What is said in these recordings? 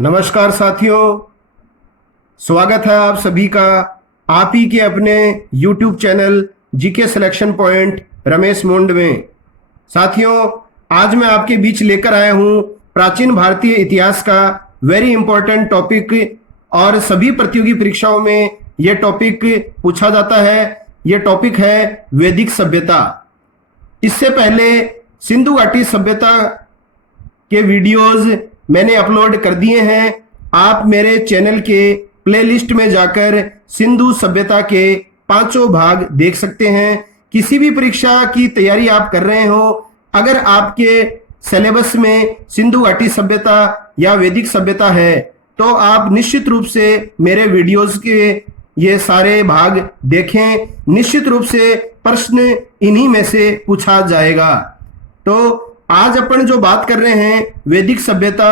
नमस्कार साथियों, स्वागत है आप सभी का आप ही के अपने YouTube channel GK selection point Ramesh मुंड में। साथियों, आज मैं आपके बीच लेकर आया हूं प्राचीन भारतीय इतिहास का वेरी इंपॉर्टेंट टॉपिक और सभी प्रतियोगी परीक्षाओं में यह टॉपिक पूछा जाता है। यह टॉपिक है वैदिक सभ्यता। इससे पहले सिंधु घाटी सभ्यता के वीडियोस मैंने अपलोड कर दिए हैं। आप मेरे चैनल के प्लेलिस्ट में जाकर सिंधु सभ्यता के 5 भाग देख सकते हैं। किसी भी परीक्षा की तैयारी आप कर रहे हो, अगर आपके सिलेबस में सिंधु घाटी सभ्यता या वैदिक सभ्यता है तो आप निश्चित रूप से मेरे वीडियोस के ये सारे भाग देखें। निश्चित रूप से प्रश्न इन्हीं में से पूछा जाएगा। तो आज अपन जो बात कर रहे हैं वैदिक सभ्यता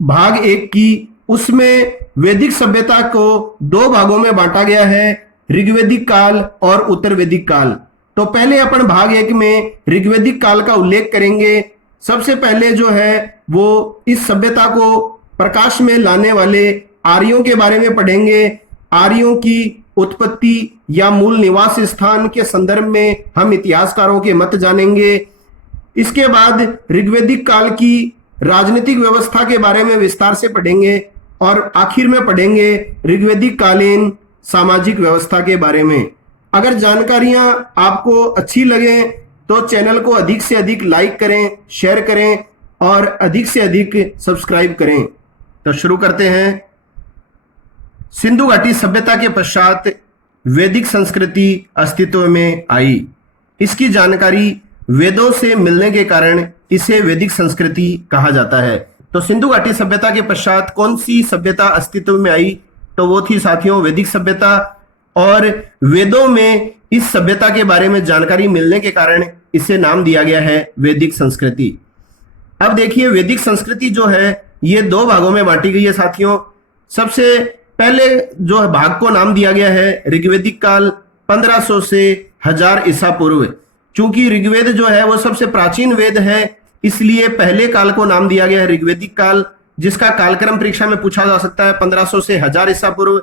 भाग 1 की, उसमें वैदिक सभ्यता को 2 भागों में बांटा गया है, ऋग्वैदिक काल और उत्तर वैदिक काल। तो पहले अपन भाग 1 में ऋग्वैदिक काल का उल्लेख करेंगे। सबसे पहले जो है वो इस सभ्यता को प्रकाश में लाने वाले आर्यों के बारे में पढ़ेंगे। आर्यों की उत्पत्ति या मूल निवास स्थान के संदर्भ में हम इतिहासकारों के मत जानेंगे। इसके बाद ऋग्वैदिक काल की राजनीतिक व्यवस्था के बारे में विस्तार से पढ़ेंगे और आखिर में पढ़ेंगे ऋग्वैदिक कालीन सामाजिक व्यवस्था के बारे में। अगर जानकारियां आपको अच्छी लगे तो चैनल को अधिक से अधिक लाइक करें, शेयर करें और अधिक से अधिक सब्सक्राइब करें। तो शुरू करते हैं। सिंधु घाटी सभ्यता के पश्चात वैदिक संस्कृति अस्तित्व में आई। इसकी जानकारी वेदों से मिलने के कारण इसे वैदिक संस्कृति कहा जाता है। तो सिंधु घाटी सभ्यता के पश्चात कौन सी सभ्यता अस्तित्व में आई? तो वो थी साथियों वैदिक सभ्यता। और वेदों में इस सभ्यता के बारे में जानकारी मिलने के कारण इसे नाम दिया गया है वैदिक संस्कृति। अब देखिए, वैदिक संस्कृति जो है ये 2 भागों में बांटी गई है साथियों। सबसे पहले जो भाग को नाम दिया गया है ऋग्वैदिक काल, 1500 से 1000 ईसा पूर्व। चूंकि ऋग्वेद जो है वो सबसे प्राचीन वेद है, इसलिए पहले काल को नाम दिया गया है ऋग्वैदिक काल, जिसका कालक्रम परीक्षा में पूछा जा सकता है 1500 से 1000 ईसा पूर्व।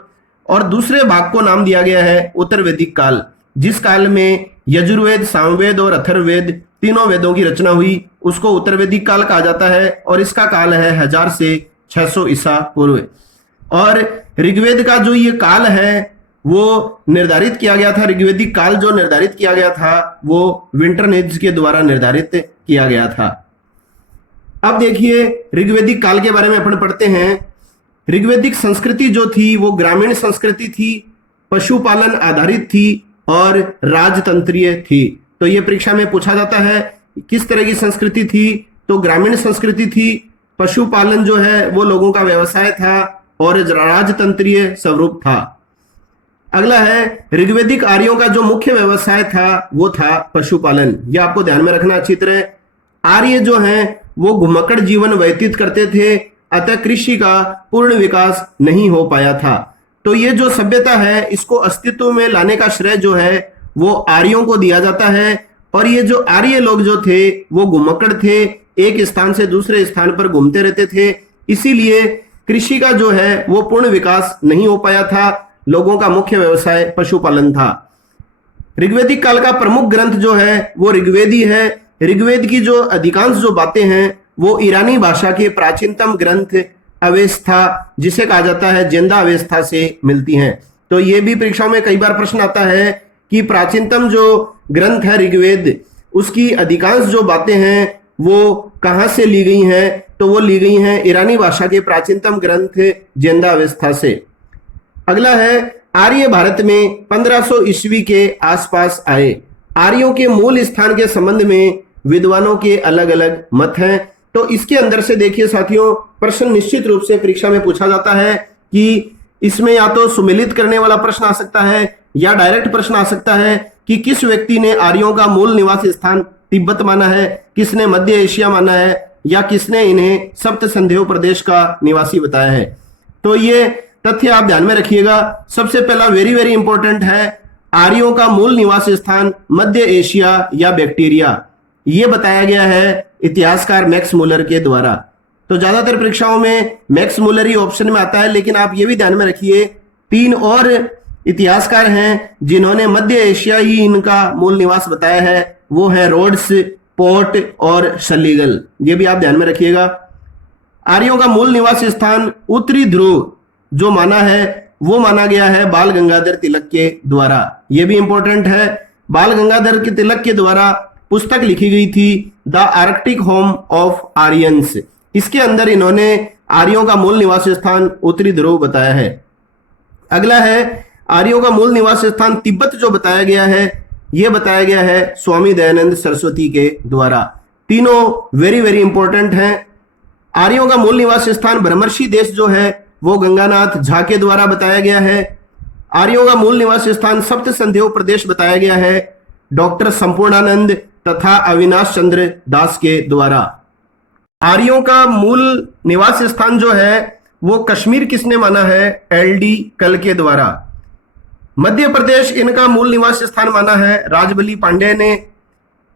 और दूसरे भाग को नाम दिया गया है उत्तर वैदिक काल, जिस काल में यजुर्वेद, सामवेद और अथर्ववेद तीनों वेदों की रचना हुई, उसको उत्तर वैदिक काल कहा जाता है। और इसका काल है 1000 से 600 ईसा पूर्व। और ऋग्वेद का जो ये काल है वो निर्धारित किया गया था, ऋग्वैदिक काल जो निर्धारित किया गया था वो विंटरनेज के द्वारा निर्धारित किया गया था। अब देखिए, ऋग्वैदिक काल के बारे में अपन पढ़ते हैं। ऋग्वैदिक संस्कृति जो थी वो ग्रामीण संस्कृति थी, पशुपालन आधारित थी और राजतंत्रीय थी। तो ये परीक्षा में पूछा जाता है किस तरह की संस्कृति थी। तो ग्रामीण संस्कृति थी, पशुपालन जो है वो लोगों का व्यवसाय था और राजतंत्रीय स्वरूप था। अगला है ऋग्वैदिक आर्यों का जो मुख्य व्यवसाय था वो था पशुपालन। यह आपको ध्यान में रखना अच्छी तरह। आर्य जो हैं वो घुमक्कड़ जीवन व्यतीत करते थे, अतः कृषि का पूर्ण विकास नहीं हो पाया था। तो ये जो सभ्यता है इसको अस्तित्व में लाने का श्रेय जो है वो आर्यों को दिया जाता है। और ये जो आर्य लोग जो थे वो घुमक्कड़ थे, एक स्थान से दूसरे स्थान पर घूमते रहते थे, इसीलिए कृषि का जो है वो पूर्ण विकास नहीं हो पाया था। लोगों का मुख्य व्यवसाय पशुपालन था। ऋग्वैदिक काल का प्रमुख ग्रंथ जो है वो ऋग्वेद ही है। ऋग्वेद की जो अधिकांश जो बातें हैं वो ईरानी भाषा के प्राचीनतम ग्रंथ अवेस्था, जिसे कहा जाता है जेंदा अवेस्था से मिलती हैं। तो ये भी परीक्षाओं में कई बार प्रश्न आता है कि प्राचीनतम जो ग्रंथ है ऋग्वेद, उसकी अधिकांश जो बातें हैं वो कहाँ से ली गई हैं? तो वो ली गई हैं ईरानी भाषा के प्राचीनतम ग्रंथ जेंदा अवेस्था से। अगला है आर्य भारत में 1500 ईस्वी के आसपास आए। आर्यों के मूल स्थान के संबंध में विद्वानों के अलग अलग मत हैं। तो इसके अंदर से देखिए साथियों, प्रश्न निश्चित रूप से परीक्षा में पूछा जाता है कि इसमें या तो सुमेलित करने वाला प्रश्न आ सकता है या डायरेक्ट प्रश्न आ सकता है कि किस व्यक्ति ने आर्यों का मूल निवास स्थान तिब्बत माना है, किसने मध्य एशिया माना है, या किसने इन्हें सप्त संध्यो प्रदेश का निवासी बताया है। तो ये तथ्य आप ध्यान में रखिएगा। सबसे पहला वेरी वेरी इंपॉर्टेंट है, आर्यों का मूल निवास स्थान मध्य एशिया या बैक्टीरिया, ये बताया गया है इतिहासकार मैक्स मुलर के द्वारा। तो ज्यादातर परीक्षाओं में मैक्स मुलर ही ऑप्शन में आता है, लेकिन आप ये भी ध्यान में रखिए 3 और इतिहासकार हैं जिन्होंने मध्य एशिया ही इनका मूल निवास बताया है, वो है रोड्स, पोर्ट और शलीगल। ये भी आप ध्यान में रखिएगा। आर्यों का मूल निवास स्थान उत्तरी ध्रुव जो माना है वो माना गया है बाल गंगाधर तिलक के द्वारा। यह भी इंपॉर्टेंट है। बाल गंगाधर के तिलक के द्वारा पुस्तक लिखी गई थी the Arctic home of Aryans. इसके अंदर इन्होंने आर्यों का मूल निवास स्थान उत्तरी ध्रुव बताया है। अगला है आर्यों का मूल निवास स्थान तिब्बत जो बताया गया है, यह बताया गया है स्वामी दयानंद सरस्वती के द्वारा। तीनों वेरी वेरी इंपॉर्टेंट हैं। आर्यों का मूल निवास स्थान ब्रह्मर्षि देश जो है वो गंगानाथ झा के द्वारा बताया गया है। आर्यों का मूल निवास स्थान सप्त संध्यो प्रदेश बताया गया है डॉक्टर संपूर्णानंद तथा अविनाश चंद्र दास के द्वारा। आर्यों का मूल निवास स्थान जो है वो कश्मीर किसने माना है? एलडी कल के द्वारा। मध्य प्रदेश इनका मूल निवास स्थान माना है राजबली पांडे ने।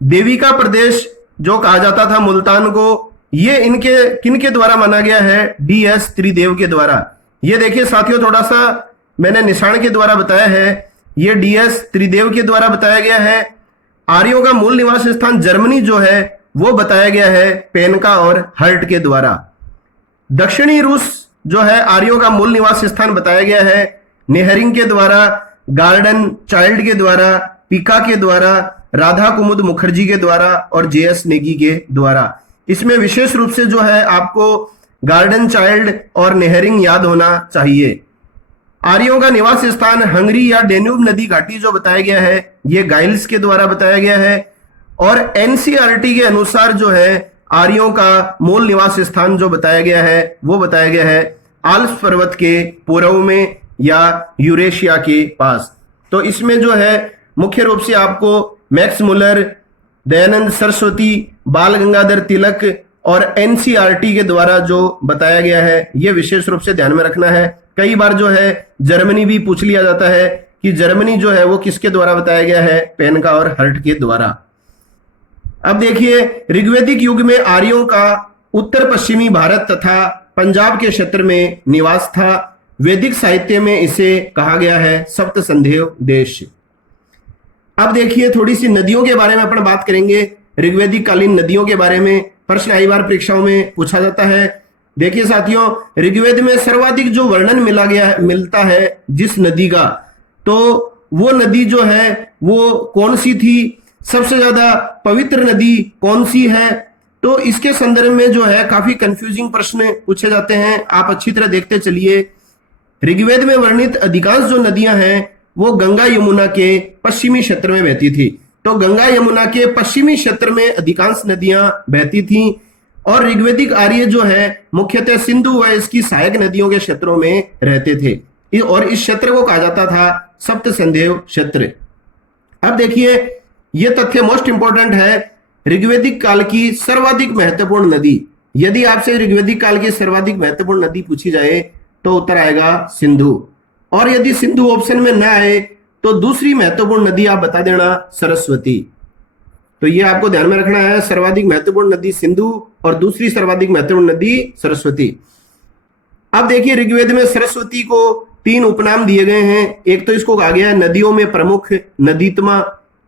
देविका प्रदेश जो कहा जाता था मुल्तान को, ये इनके किनके द्वारा माना गया है? डीएस त्रिदेव के द्वारा। ये देखिए साथियों, थोड़ा सा मैंने निशान के द्वारा बताया है, ये डीएस त्रिदेव के द्वारा बताया गया है। आर्यों का मूल निवास स्थान जर्मनी जो है वो बताया गया है पेनका और हर्ट के द्वारा। दक्षिणी रूस जो है आर्यों का मूल निवास स्थान बताया गया है नेहरिंग के द्वारा, गार्डन चाइल्ड के द्वारा, पिका के द्वारा, राधा कुमुद मुखर्जी के द्वारा और जेएस नेगी के द्वारा। इसमें विशेष रूप से जो है आपको गार्डन चाइल्ड और नेहरिंग याद होना चाहिए। आर्यों का निवास स्थान हंगरी या डेन्यूब नदी घाटी जो बताया गया है ये गाइल्स के द्वारा बताया गया है। और एनसीईआरटी के अनुसार जो है आर्यों का मूल निवास स्थान जो बताया गया है वो बताया गया है आल्प्स पर्वत के पूर्व में या यूरेशिया के पास। तो इसमें जो है मुख्य रूप से आपको मैक्स मुलर, दयानंद सरस्वती, बाल गंगाधर तिलक और एनसीईआरटी के द्वारा जो बताया गया है यह विशेष रूप से ध्यान में रखना है। कई बार जो है जर्मनी भी पूछ लिया जाता है कि जर्मनी जो है वो किसके द्वारा बताया गया है? पेनका और हर्ट के द्वारा। अब देखिए ऋग्वैदिक युग में आर्यों का उत्तर पश्चिमी भारत तथा पंजाब के क्षेत्र में निवास था। वैदिक साहित्य में इसे कहा गया है सप्त संध्यो देश। अब देखिए थोड़ी सी नदियों के बारे में अपन बात करेंगे। ऋग्वैदिक कालीन नदियों के बारे में प्रश्न कई बार परीक्षाओं में पूछा जाता है। देखिए साथियों, ऋग्वेद में सर्वाधिक जो वर्णन मिलता है जिस नदी का, तो वो नदी जो है वो कौन सी थी? सबसे ज्यादा पवित्र नदी कौन सी है? तो इसके संदर्भ में जो है काफी कंफ्यूजिंग प्रश्न पूछे जाते हैं। आप अच्छी तरह देखते चलिए। ऋग्वेद में वर्णित अधिकांश जो नदियां हैं वो गंगा यमुना के पश्चिमी क्षेत्र में बहती थी। तो गंगा यमुना के पश्चिमी क्षेत्र में अधिकांश नदियां बहती थीं और ऋग्वैदिक आर्य जो है मुख्यतः सिंधु व इसकी सहायक नदियों के क्षेत्रों में रहते थे और इस क्षेत्र को कहा जाता था सप्त संध्यो क्षेत्र। अब देखिए यह तथ्य मोस्ट इंपोर्टेंट है। ऋग्वैदिक काल की सर्वाधिक महत्वपूर्ण नदी, यदि आपसे ऋग्वैदिक काल की सर्वाधिक महत्वपूर्ण नदी पूछी जाए तो उत्तर आएगा सिंधु। और यदि सिंधु ऑप्शन में न आए तो दूसरी महत्वपूर्ण नदी आप बता देना सरस्वती। तो ये आपको ध्यान में रखना है, सर्वाधिक महत्वपूर्ण नदी सिंधु और दूसरी सर्वाधिक महत्वपूर्ण नदी सरस्वती। अब देखिए ऋग्वेद में सरस्वती को 3 उपनाम दिए गए हैं। एक तो इसको कहा गया है नदियों में प्रमुख नदीत्मा,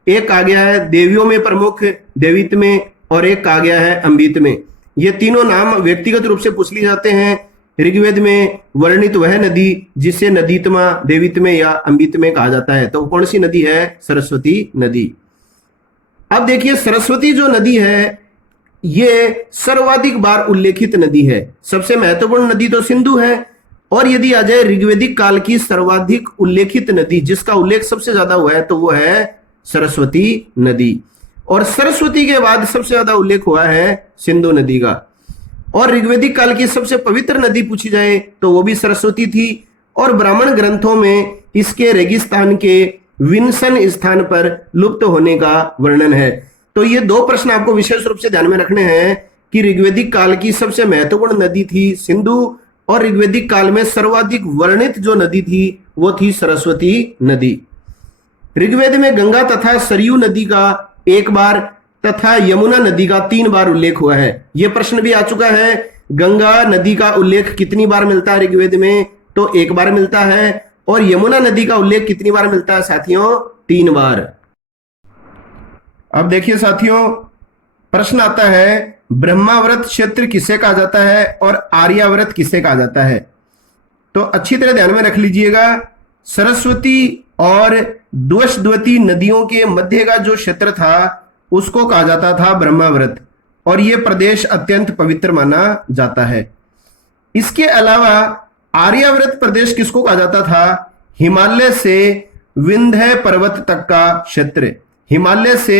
एक कहा गया है देवियों में प्रमुख देवित में और एक कहा गया है अम्बित में। ये तीनों नाम व्यक्तिगत रूप से पूछ लिए जाते हैं। ऋग्वेद में वर्णित वह नदी जिसे नदीत्मा, देवित में या अम्बित में कहा जाता है, तो कौन सी नदी है? सरस्वती नदी। अब देखिए सरस्वती जो नदी है ये सर्वाधिक बार उल्लेखित नदी है। सबसे महत्वपूर्ण नदी तो सिंधु है और यदि आ जाए ऋग्वैदिक काल की सर्वाधिक उल्लेखित नदी जिसका उल्लेख सबसे ज्यादा हुआ है तो वो है सरस्वती नदी। और सरस्वती के बाद सबसे ज्यादा उल्लेख हुआ है सिंधु नदी का। और ऋग्वैदिक काल की सबसे पवित्र नदी पूछी जाए तो वो भी सरस्वती थी और ब्राह्मण ग्रंथों में इसके रेगिस्तान के विंसन स्थान पर लुप्त होने का वर्णन है। तो ये 2 प्रश्न आपको विशेष रूप से ध्यान में रखने हैं कि ऋग्वैदिक काल की सबसे महत्वपूर्ण नदी थी सिंधु और ऋग्वैदिक काल में सर्वाधिक वर्णित जो नदी थी वो थी सरस्वती नदी। ऋग्वेद में गंगा तथा सरयू नदी का 1 बार तथा यमुना नदी का 3 बार उल्लेख हुआ है। यह प्रश्न भी आ चुका है। गंगा नदी का उल्लेख कितनी बार मिलता है ऋग्वेद में? तो 1 बार मिलता है। और यमुना नदी का उल्लेख कितनी बार मिलता है साथियों? 3 बार। अब देखिए साथियों, प्रश्न आता है ब्रह्माव्रत क्षेत्र किसे कहा जाता है और आर्याव्रत किसे कहा जाता है? तो अच्छी तरह ध्यान में रख लीजिएगा, सरस्वती और द्वशद्वती नदियों के मध्य का जो क्षेत्र था उसको कहा जाता था ब्रह्माव्रत, और यह प्रदेश अत्यंत पवित्र माना जाता है। इसके अलावा आर्याव्रत प्रदेश किसको कहा जाता था? हिमालय से विंध्य पर्वत तक का क्षेत्र, हिमालय से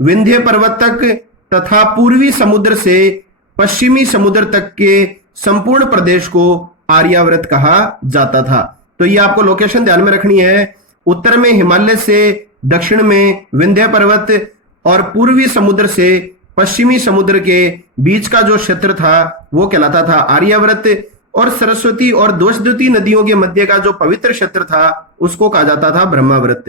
विंध्य पर्वत तक तथा पूर्वी समुद्र से पश्चिमी समुद्र तक के संपूर्ण प्रदेश को आर्याव्रत कहा जाता था। तो ये आपको लोकेशन ध्यान में रखनी है, उत्तर में हिमालय से, दक्षिण में विंध्य पर्वत और पूर्वी समुद्र से पश्चिमी समुद्र के बीच का जो क्षेत्र था वो कहलाता था आर्याव्रत, और सरस्वती और द्वशद्वती नदियों के मध्य का जो पवित्र क्षेत्र था उसको कहा जाता था ब्रह्माव्रत।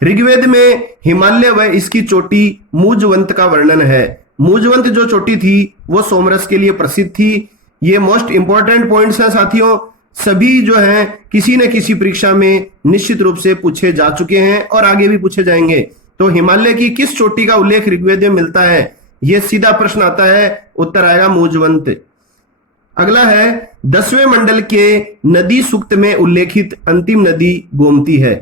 ऋग्वेद में हिमालय व इसकी चोटी मूजवंत का वर्णन है। मूजवंत जो चोटी थी वो सोमरस के लिए प्रसिद्ध थी। ये मोस्ट इंपॉर्टेंट पॉइंट्स हैं साथियों, सभी जो है किसी न किसी परीक्षा में निश्चित रूप से पूछे जा चुके हैं और आगे भी पूछे जाएंगे। तो हिमालय की किस चोटी का उल्लेख ऋग्वेद में मिलता है? यह सीधा प्रश्न आता है, उत्तर आएगा मूजवंत। अगला है 10वें मंडल के नदी सूक्त में उल्लेखित अंतिम नदी गोमती है।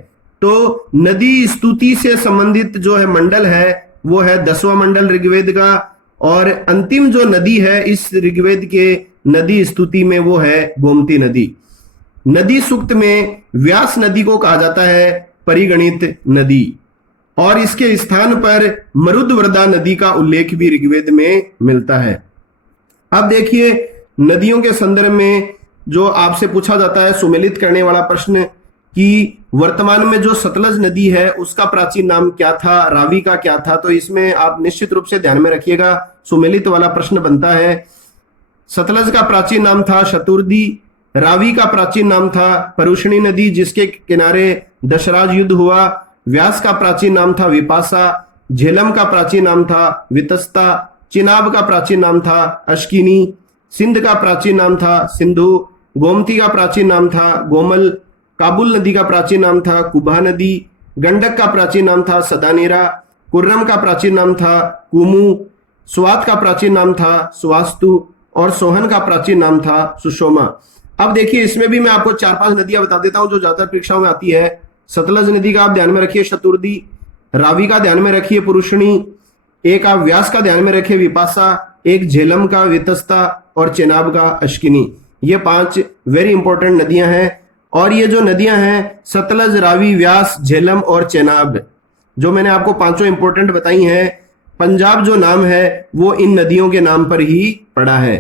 तो नदी स्तुति से संबंधित जो है मंडल है वो है 10वां मंडल ऋग्वेद का, और अंतिम जो नदी है इस ऋग्वेद के नदी स्तुति में वो है गोमती नदी। नदी सूक्त में व्यास नदी को कहा जाता है परिगणित नदी, और इसके स्थान पर मरुद्वरदा नदी का उल्लेख भी ऋग्वेद में मिलता है। अब देखिए नदियों के संदर्भ में जो आपसे पूछा जाता है सुमेलित करने वाला प्रश्न कि वर्तमान में जो सतलज नदी है उसका प्राचीन नाम क्या था, रावी का क्या था? तो इसमें आप निश्चित रूप से ध्यान में रखिएगा, सुमेलित वाला प्रश्न बनता है। सतलज का प्राचीन नाम था शतुर्दी, रावी का प्राचीन नाम था परुषणी नदी जिसके किनारे दशराज युद्ध हुआ, व्यास का प्राचीन नाम था विपासा, झेलम का प्राचीन नाम था वितस्ता, चिनाब का प्राचीन नाम था अश्किनी, सिंध का प्राचीन नाम था सिंधु, गोमती का प्राचीन नाम था गोमल, काबुल नदी का प्राचीन नाम था कुबा नदी, गंडक का प्राचीन नाम था सदानेरा, कुर्रम का प्राचीन नाम था कुमू, स्वात का प्राचीन नाम था सुवास्तु, और सोहन का प्राचीन नाम था सुषोमा। अब देखिए इसमें भी मैं आपको 4-5 नदियां बता देता हूं जो ज्यादातर परीक्षाओं में आती है। सतलज नदी का आप ध्यान में रखिए शतुर्दी, रावी का ध्यान में रखिए पुरुषणी, एक आप व्यास का ध्यान में रखिए विपासा, एक झेलम का वितस्ता और चेनाब का अश्किनी। ये 5 वेरी इंपॉर्टेंट नदियां हैं, और ये जो नदियां हैं सतलज, रावी, व्यास, झेलम और चेनाब, जो मैंने आपको 5 इंपॉर्टेंट बताई हैं, पंजाब जो नाम है वो इन नदियों के नाम पर ही पड़ा है।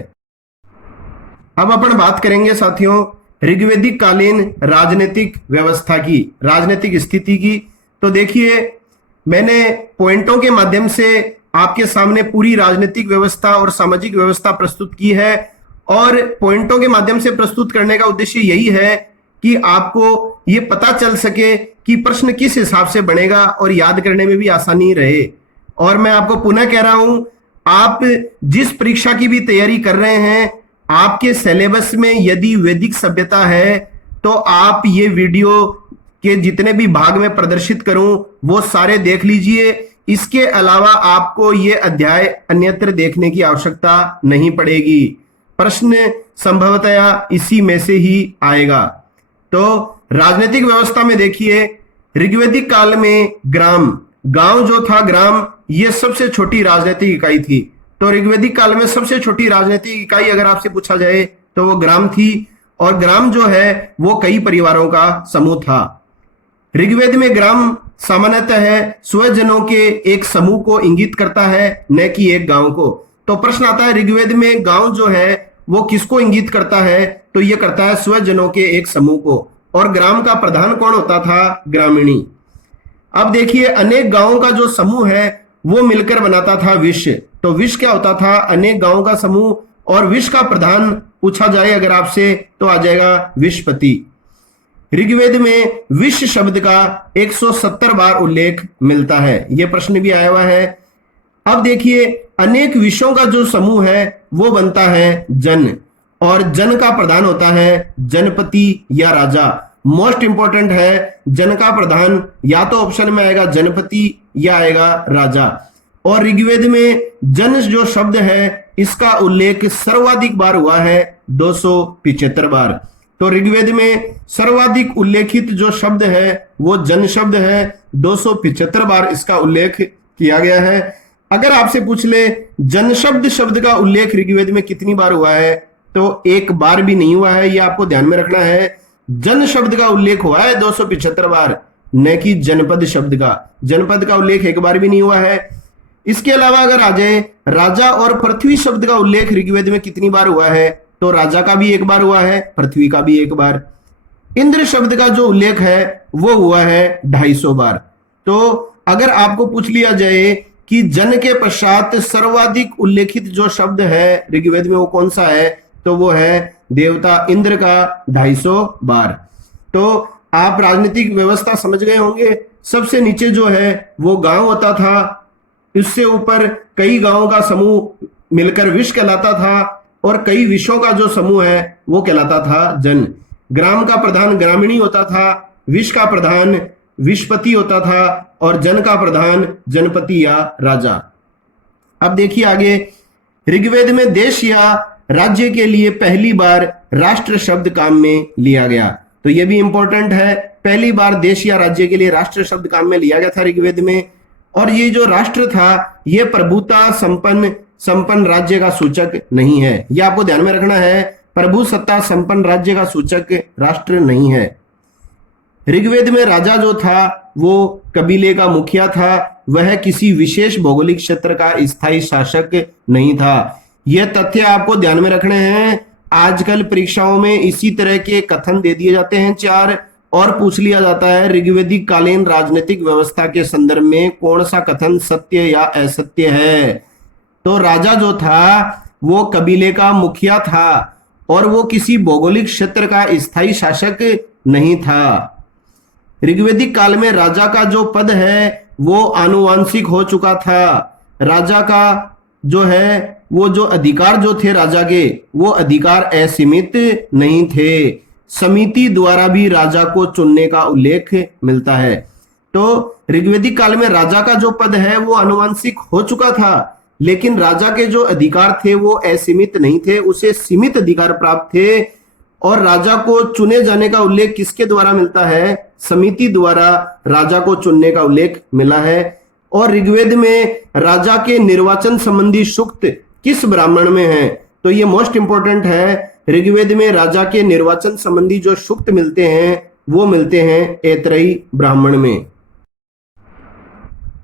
अब अपन बात करेंगे साथियों ऋग्वैदिक कालीन राजनीतिक व्यवस्था की, राजनीतिक स्थिति की। तो देखिए मैंने पॉइंटों के माध्यम से आपके सामने पूरी राजनीतिक व्यवस्था और सामाजिक व्यवस्था प्रस्तुत की है, और पॉइंटों के माध्यम से प्रस्तुत करने का उद्देश्य यही है कि आपको ये पता चल सके कि प्रश्न किस हिसाब से बनेगा और याद करने में भी आसानी रहे। और मैं आपको पुनः कह रहा हूं, आप जिस परीक्षा की भी तैयारी कर रहे हैं, आपके सिलेबस में यदि वैदिक सभ्यता है तो आप ये वीडियो के जितने भी भाग में प्रदर्शित करूं वो सारे देख लीजिए। इसके अलावा आपको ये अध्याय अन्यत्र देखने की आवश्यकता नहीं पड़ेगी, प्रश्न संभवतया इसी में से ही आएगा। तो राजनीतिक व्यवस्था में देखिए ऋग्वैदिक काल में ग्राम, गांव जो था ग्राम, ये सबसे छोटी राजनीतिक इकाई थी। तो ऋग्वैदिक काल में सबसे छोटी राजनीतिक इकाई अगर आपसे पूछा जाए तो वो ग्राम थी, और ग्राम जो है वो कई परिवारों का समूह था। ऋग्वेद में ग्राम सामान्यतः है स्वजनों के एक समूह को इंगित करता है, न कि एक गांव को। तो प्रश्न आता है ऋग्वेद में गांव जो है वो किसको इंगित करता है? तो ये करता है स्वजनों के एक समूह को, और ग्राम का प्रधान कौन होता था? ग्रामीणी। अब देखिए अनेक गांवों का जो समूह है वो मिलकर बनाता था विश्व। तो विश्व क्या होता था? अनेक गांवों का समूह, और विश्व का प्रधान पूछा जाए अगर आपसे तो आ जाएगा विश्वपति। ऋग्वेद में विश्व शब्द का 170 बार उल्लेख मिलता है, यह प्रश्न भी आया हुआ है। अब देखिए, अनेक विषयों का जो समूह है वो बनता है जन, और जन का प्रधान होता है जनपति या राजा। मोस्ट इंपॉर्टेंट है, जन का प्रधान या तो ऑप्शन में आएगा जनपति या आएगा राजा। और ऋग्वेद में जन जो शब्द है इसका उल्लेख सर्वाधिक बार हुआ है 275 बार। तो ऋग्वेद में सर्वाधिक उल्लेखित जो शब्द है वो जन शब्द है, 275 बार इसका उल्लेख किया गया है। अगर आपसे पूछ ले जन शब्द का उल्लेख ऋग्वेद में कितनी बार हुआ है, तो एक बार भी नहीं हुआ है, ये आपको ध्यान में रखना है। जन शब्द का उल्लेख हुआ है 275 बार, न कि जनपद शब्द का। जनपद का उल्लेख एक बार भी नहीं हुआ है। इसके अलावा अगर आ जाए, राजा और पृथ्वी शब्द का उल्लेख ऋग्वेद में कितनी बार हुआ है, तो राजा का भी एक बार हुआ है, पृथ्वी का भी एक बार। इंद्र शब्द का जो उल्लेख है वो हुआ है 250 बार। तो अगर आपको पूछ लिया जाए कि जन के पश्चात सर्वाधिक उल्लेखित जो शब्द है ऋग्वेद में वो कौन सा है, तो वो है देवता इंद्र का 250 बार। तो आप राजनीतिक व्यवस्था समझ गए होंगे। सबसे नीचे जो है वो गांव होता था, इससे ऊपर कई गांवों का समूह मिलकर विश्व कहलाता था, और कई विश्वों का जो समूह है वो कहलाता था जन। ग्राम का प्रधान ग्रामीणी होता था, विश्व का प्रधान विश्वपति होता था, और जन का प्रधान जनपति या राजा। अब देखिए आगे, ऋग्वेद में देश या राज्य के लिए पहली बार राष्ट्र शब्द काम में लिया गया। तो यह भी इंपॉर्टेंट है, पहली बार देश या राज्य के लिए राष्ट्र शब्द काम में लिया गया था ऋग्वेद में। और ये जो राष्ट्र था ये प्रभुता संपन्न राज्य का सूचक नहीं है, यह आपको ध्यान में रखना है। प्रभु सत्ता संपन्न राज्य का सूचक राष्ट्र नहीं है। ऋग्वेद में राजा जो था वो कबीले का मुखिया था, वह किसी विशेष भौगोलिक क्षेत्र का स्थायी शासक नहीं था। यह तथ्य आपको ध्यान में रखने हैं। आजकल परीक्षाओं में इसी तरह के कथन दे दिए जाते हैं 4, और पूछ लिया जाता है ऋग्वेदिक कालीन राजनीतिक व्यवस्था के संदर्भ में कौन सा कथन सत्य या असत्य है। तो राजा जो था वो कबीले का मुखिया था, और वो किसी भौगोलिक क्षेत्र का स्थायी शासक नहीं था। ऋग्वेदिक काल में राजा का जो पद है वो आनुवांशिक हो चुका था। राजा का जो है वो जो अधिकार जो थे राजा के, वो अधिकार असीमित नहीं थे। समिति द्वारा भी राजा को चुनने का उल्लेख मिलता है। तो ऋग्वेदिक काल में राजा का जो पद है वो आनुवंशिक हो चुका था, लेकिन राजा के जो अधिकार थे वो असीमित नहीं थे, उसे सीमित अधिकार प्राप्त थे। और राजा को चुने जाने का उल्लेख किसके द्वारा मिलता है? समिति द्वारा राजा को चुनने का उल्लेख मिला है। और ऋग्वेद में राजा के निर्वाचन संबंधी सूक्त किस ब्राह्मण में है? तो ये मोस्ट इंपोर्टेंट है। ऋग्वेद में राजा के निर्वाचन संबंधी जो सूक्त मिलते हैं वो मिलते हैं ऐतरेयी ब्राह्मण में।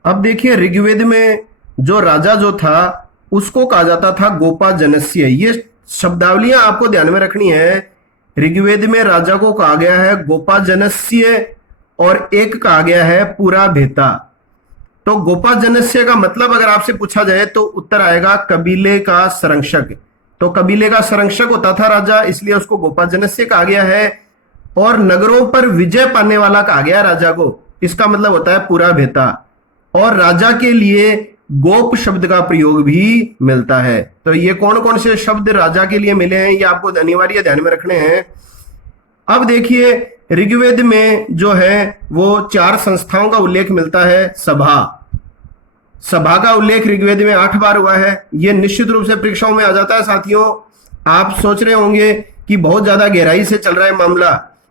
अब देखिए, ऋग्वेद में जो राजा जो था उसको कहा जाता था गोपाजनस्य। ये शब्दावलियां आपको ध्यान में रखनी है। ऋग्वेद में राजा को कहा गया है गोपाजनस्य और एक कहा गया है पूरा भेता। तो गोपाजनस्य का मतलब अगर आपसे पूछा जाए तो उत्तर आएगा कबीले का संरक्षक। तो कबीले का संरक्षक होता था राजा, इसलिए उसको गोपाजनस्य कहा गया है। और नगरों पर विजय पाने वाला कहा गया राजा को, इसका मतलब होता है पूरा भेता। और राजा के लिए गोप शब्द का प्रयोग भी मिलता है। तो ये कौन कौन से शब्द राजा के लिए मिले हैं ये आपको अनिवार्य ध्यान में रखने हैं। अब देखिए, ऋग्वेद में जो है वो 4 संस्थाओं का उल्लेख मिलता है। सभा का उल्लेख ऋग्वेद में 8 बार हुआ है। यह निश्चित रूप से परीक्षाओं में आ जाता है। साथियों, आप सोच रहे होंगे कि बहुत ज्यादा गहराई से चल रहा है मामला।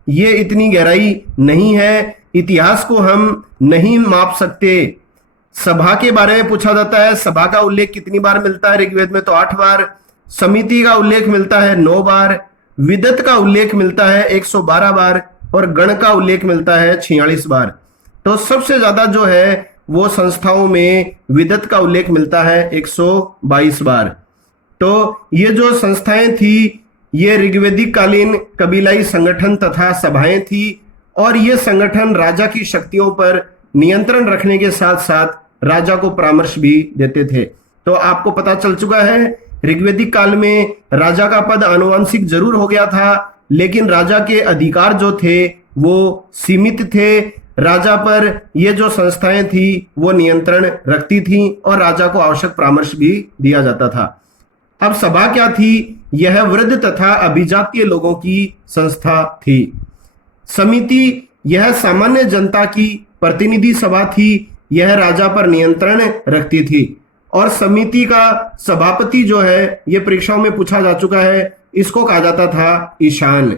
ये इतनी गहराई नहीं है, इतिहास को हम नहीं माप सकते। सभा के बारे में पूछा जाता है, सभा का उल्लेख कितनी बार मिलता है ऋग्वेद में? तो 8 बार। समिति का उल्लेख मिलता है 9 बार। विदत का उल्लेख मिलता है 112 बार। और गण का उल्लेख मिलता है 46 बार। तो सबसे ज्यादा जो है वो संस्थाओं में विदत का उल्लेख मिलता है 122 बार। तो ये जो संस्थाएं थी ये ऋग्वेदिक कालीन कबीलाई संगठन तथा सभाएं थी। और ये संगठन राजा की शक्तियों पर नियंत्रण रखने के साथ साथ राजा को परामर्श भी देते थे। तो आपको पता चल चुका है ऋग्वेदिक काल में राजा का पद आनुवंशिक जरूर हो गया था, लेकिन राजा के अधिकार जो थे वो सीमित थे। राजा पर ये जो संस्थाएं थी वो नियंत्रण रखती थी और राजा को आवश्यक परामर्श भी दिया जाता था। अब सभा क्या थी? यह वृद्ध तथा अभिजातीय लोगों की संस्था थी। समिति यह सामान्य जनता की प्रतिनिधि सभा थी। यह राजा पर नियंत्रण रखती थी और समिति का सभापति जो है, ये परीक्षाओं में पूछा जा चुका है, इसको कहा जाता था ईशान।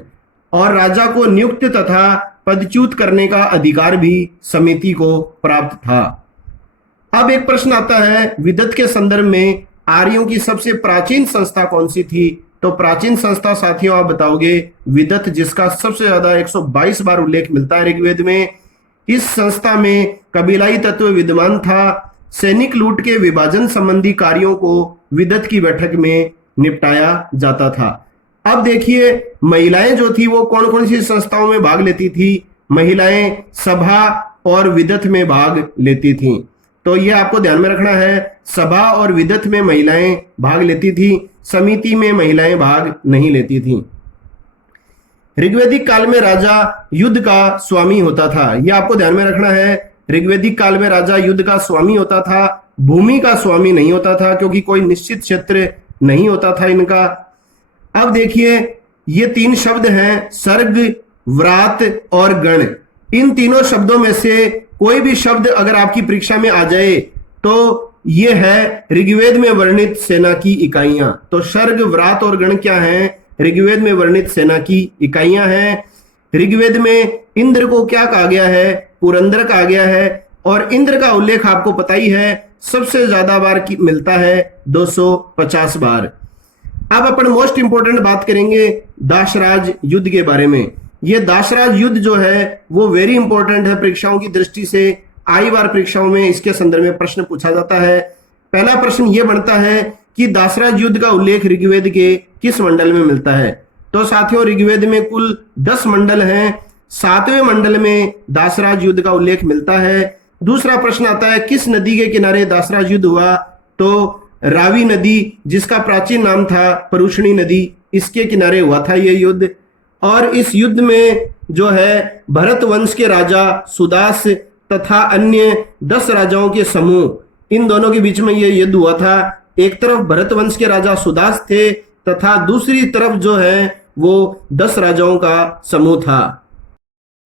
और राजा को नियुक्त तथा पदच्युत करने का अधिकार भी समिति को प्राप्त था। अब एक प्रश्न आता है, विदत के संदर्भ में आर्यों की सबसे प्राचीन संस्था कौन सी थी? तो प्राचीन संस्था साथियों आप बताओगे विदत, जिसका सबसे ज्यादा 122 बार उल्लेख मिलता है ऋग्वेद में। इस संस्था में कबीलाई तत्व विद्यमान था। सैनिक लूट के विभाजन संबंधी कार्यों को विदत की बैठक में निपटाया जाता था। अब देखिए महिलाएं जो थी वो कौन कौन सी संस्थाओं में भाग लेती थी? महिलाएं सभा और विदत में भाग लेती थी। तो ये आपको ध्यान में रखना है, सभा और विदत में महिलाएं भाग लेती थी, समिति में महिलाएं भाग नहीं लेती थी। ऋग्वैदिक काल में राजा युद्ध का स्वामी होता था। यह आपको ध्यान में रखना है, ऋग्वैदिक काल में राजा युद्ध का स्वामी होता था, भूमि का स्वामी नहीं होता था, क्योंकि कोई निश्चित क्षेत्र नहीं होता था इनका। अब देखिए ये तीन शब्द हैं, सर्ग, व्रात और गण। इन तीनों शब्दों में से कोई भी शब्द अगर आपकी परीक्षा में आ जाए तो ये है ऋग्वेद में वर्णित सेना की इकाइयां। तो सर्ग, व्रात और गण क्या हैं? ऋग्वेद में वर्णित सेना की इकाइयां हैं। ऋग्वेद में इंद्र को क्या कहा गया है? पुरंदर कहा गया है। और इंद्र का उल्लेख आपको पता ही है, सबसे ज्यादा बार मिलता है 250 बार। अब अपन मोस्ट इंपोर्टेंट बात करेंगे दासराज युद्ध के बारे में। ये दासराज युद्ध जो है वो वेरी इंपॉर्टेंट है परीक्षाओं की दृष्टि से। आई बार परीक्षाओं में इसके संदर्भ में प्रश्न पूछा जाता है। पहला प्रश्न ये बनता है कि दासराज युद्ध का उल्लेख ऋग्वेद के किस मंडल में मिलता है? तो साथियों ऋग्वेद में कुल 10 मंडल हैं। 7वें मंडल में दासराज युद्ध का उल्लेख मिलता है। दूसरा प्रश्न आता है किस नदी के किनारे दासराज युद्ध हुआ? तो रावी नदी, जिसका प्राचीन नाम था परुष्णी नदी, इसके किनारे हुआ था यह युद्ध। और इस युद्ध में जो है भरत वंश के राजा सुदास तथा अन्य 10 राजाओं के समूह, इन दोनों के बीच में यह युद्ध हुआ था। एक तरफ भरत वंश के राजा सुदास थे तथा दूसरी तरफ जो है वो 10 राजाओं का समूह था।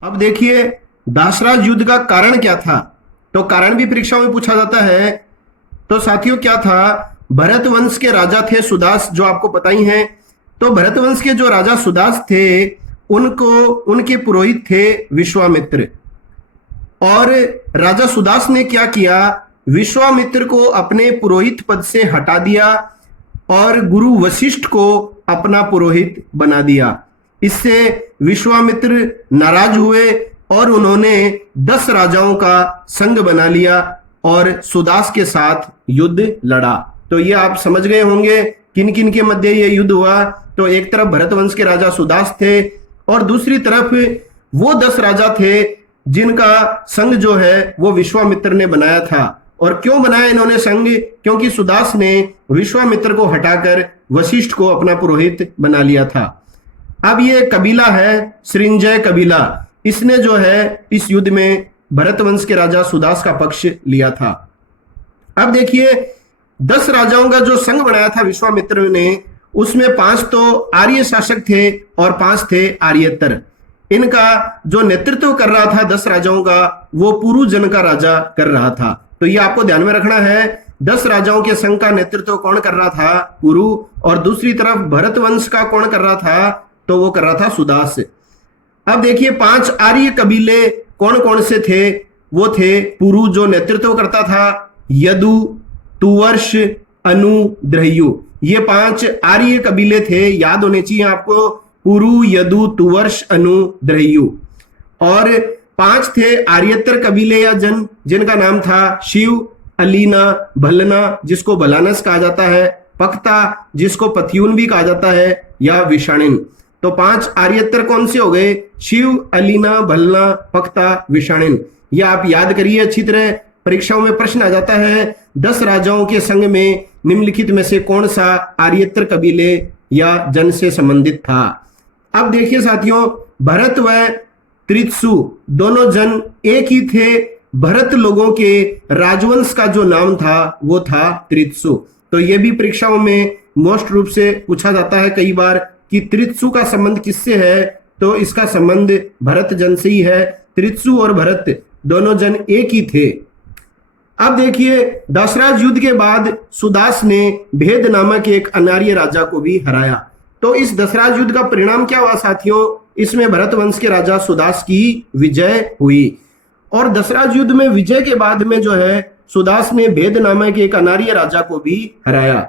अब देखिए दासराज युद्ध का कारण क्या था? तो कारण भी परीक्षाओं में पूछा जाता है। तो साथियों क्या था? भरत वंश के राजा थे सुदास, जो आपको पता ही है। तो भरत वंश के जो राजा सुदास थे उनके पुरोहित थे विश्वामित्र। और राजा सुदास ने क्या किया? विश्वामित्र को अपने पुरोहित पद से हटा दिया और गुरु वशिष्ठ को अपना पुरोहित बना दिया। इससे विश्वामित्र नाराज हुए और उन्होंने 10 राजाओं का संघ बना लिया और सुदास के साथ युद्ध लड़ा। तो ये आप समझ गए होंगे किन किन के मध्य ये युद्ध हुआ। तो एक तरफ भरत वंश के राजा सुदास थे और दूसरी तरफ वो 10 राजा थे जिनका संघ जो है वो विश्वामित्र ने बनाया था। और क्यों बनाया इन्होंने संघ? क्योंकि सुदास ने विश्वामित्र को हटाकर वशिष्ठ को अपना पुरोहित बना लिया था। अब ये कबीला है सृंजय कबीला, इसने जो है इस युद्ध में भरत वंश के राजा सुदास का पक्ष लिया था। अब देखिए 10 राजाओं का जो संघ बनाया था विश्वामित्र ने, उसमें 5 तो आर्य शासक थे और 5 थे आर्येतर। इनका जो नेतृत्व कर रहा था 10 राजाओं का, वो पुरु जन का राजा कर रहा था। तो ये आपको ध्यान में रखना है, 10 राजाओं के संघ का नेतृत्व कौन कर रहा था? पुरु। और दूसरी तरफ भरत वंश का कौन कर रहा था? तो वो कर रहा था सुदास। अब देखिए 5 आर्य कबीले कौन कौन से थे? वो थे पुरु, जो नेतृत्व करता था, यदु, तुवर्ष, अनु, द्रह्यु। ये 5 आर्य कबीले थे, याद होने चाहिए आपको, पुरु, यदु, तुवर्ष, अनु, द्रह्यु। और 5 थे आर्येतर कबीले या जन, जिनका नाम था शिव, अलीना, भलना, जिसको भलानस कहा जाता है, पक्ता, जिसको पत्यून भी कहा जाता है, या विषाणिन। तो 5 आर्येतर कौन से हो गए? शिव, अलीना, भलना, पक्ता, विषाणिन। यह आप याद करिए अच्छी तरह, परीक्षाओं में प्रश्न आ जाता है 10 राजाओं के संघ में निम्नलिखित में से कौन सा आर्येतर कबीले या जन से संबंधित था। अब देखिए साथियों, भरत व त्रित्सु, दोनों जन एक ही थे। भरत लोगों के राजवंश का जो नाम था वो था त्रित्सु। तो ये भी परीक्षाओं में मोस्ट रूप से पूछा जाता है कई बार कि त्रित्सु का संबंध किससे है, तो इसका संबंध भरत जन से ही है। त्रित्सु और भरत दोनों जन एक ही थे। अब देखिए, दशराज युद्ध के बाद सुदास ने भेद नामक एक अनार्य राजा को भी हराया। तो इस दशराज युद्ध का परिणाम क्या हुआ साथियों? इसमें भरत वंश के राजा सुदास की विजय हुई। और दशराज युद्ध में विजय के बाद में जो है सुदास ने भेद नामक एक अनार्य राजा को भी हराया।